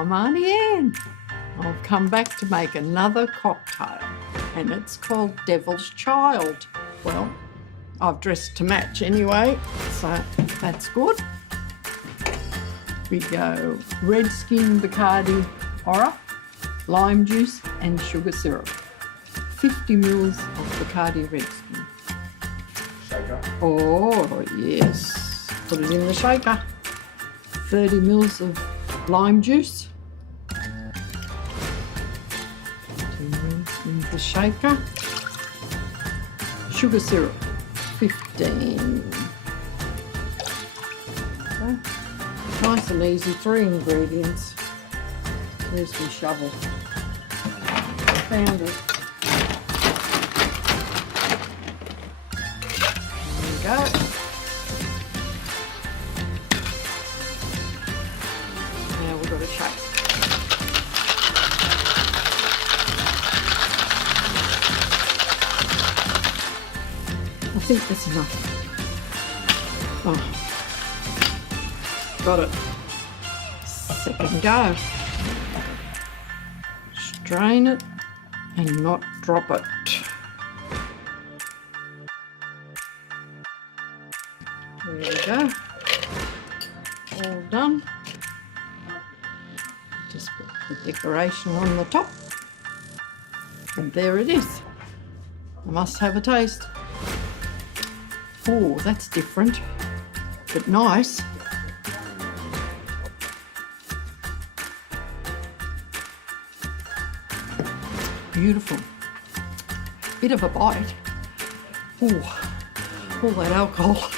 I'm Aunty Ann. I've come back to make another cocktail and it's called Devil's Child. Well, I've dressed to match anyway, so that's good. We go red skin Bacardi Horror, lime juice and sugar syrup. 50 mils of Bacardi red skin. Shaker. Oh, yes. Put it in the shaker. 30 mils of lime juice. 2 mils in the shaker. Sugar syrup, 15. Okay. Nice and easy, 3 ingredients. Where's my shovel? I found it. There we go. Now we've got to shake. I think that's enough. Oh, got it. Second go. Strain it and not drop it. There we go. All done. Just put the decoration on the top. And there it is. I must have a taste. Oh, that's different, but nice. Beautiful. Bit of a bite. Oh, all that alcohol.